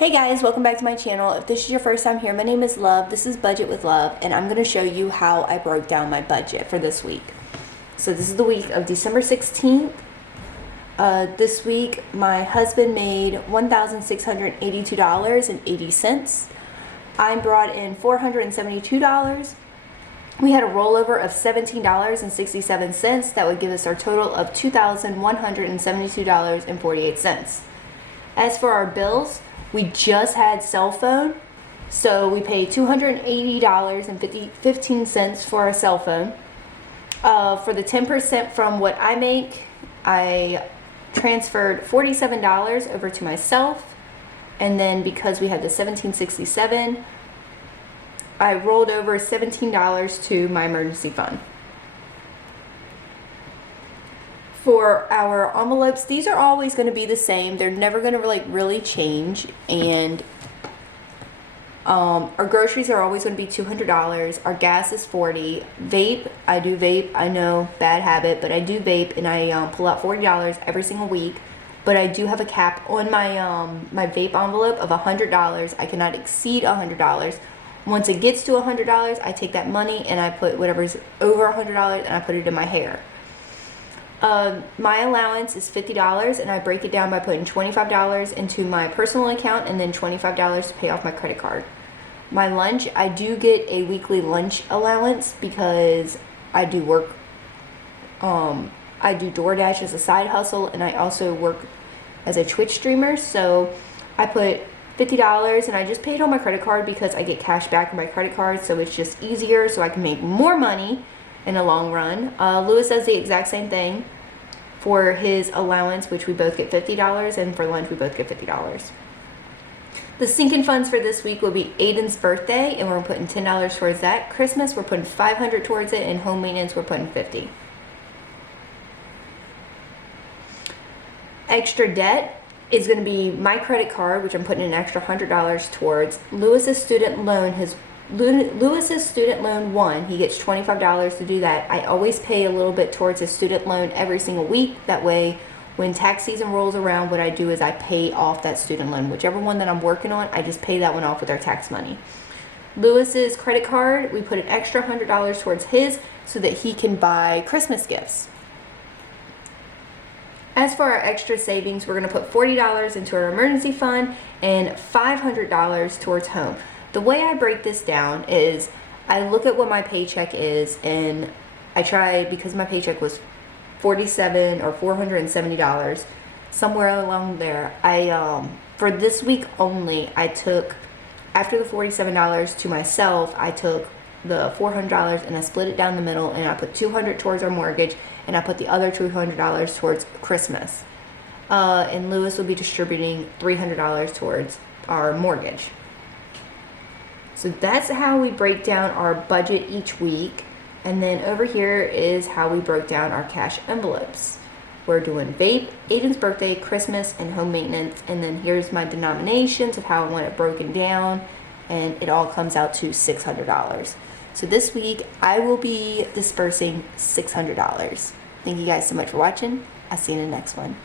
Hey guys, welcome back to my channel. If this is your first time here, my name is Love. This is Budget with Love, and I'm going to show you how I broke down my budget for this week. So this is the week of December 16th. This week, my husband made $1,682.80. I brought in $472. We had a rollover of $17.67. That would give us our total of $2,172.48. As for our bills, we just had cell phone, so we paid $280.15 for our cell phone. For the 10% from what I make, I transferred $47 over to myself, and then because we had the $17.67, I rolled over $17 to my emergency fund. For our envelopes, these are always going to be the same. They're never going to really change. And our groceries are always going to be $200. Our gas is $40. Vape, I do vape. I know, bad habit, but I do vape, and I pull out $40 every single week. But I do have a cap on my my vape envelope of $100. I cannot exceed $100. Once it gets to $100, I take that money and I put whatever's over $100 and I put it in my hair. My allowance is $50, and I break it down by putting $25 into my personal account and then $25 to pay off my credit card. My lunch, I do get a weekly lunch allowance because I do work, I do DoorDash as a side hustle, and I also work as a Twitch streamer, so I put $50 and I just pay it on my credit card because I get cash back on my credit card, so it's just easier, so I can make more money in the long run. Lewis does the exact same thing for his allowance, which we both get $50, and for lunch we both get $50. The sinking funds for this week will be Aiden's birthday, and we're putting $10 towards that. Christmas, we're putting $500 towards it, and home maintenance, we're putting $50. Extra debt is going to be my credit card, which I'm putting an extra $100 towards. Lewis's student loan, Lewis's student loan 1, he gets $25 to do that. I always pay a little bit towards his student loan every single week. That way, when tax season rolls around, what I do is I pay off that student loan. Whichever one that I'm working on, I just pay that one off with our tax money. Lewis's credit card, we put an extra $100 towards his so that he can buy Christmas gifts. As for our extra savings, we're going to put $40 into our emergency fund and $500 towards home. The way I break this down is I look at what my paycheck is, and I try, because my paycheck was $47 or $470, somewhere along there. For this week only, I took, after the $47 to myself, I took the $400 and I split it down the middle, and I put $200 towards our mortgage, and I put the other $200 towards Christmas. And Lewis will be distributing $300 towards our mortgage. So that's how we break down our budget each week. And then over here is how we broke down our cash envelopes. We're doing vape, Aiden's birthday, Christmas, and home maintenance. And then here's my denominations of how I want it broken down. And it all comes out to $600. So this week I will be dispersing $600. Thank you guys so much for watching. I'll see you in the next one.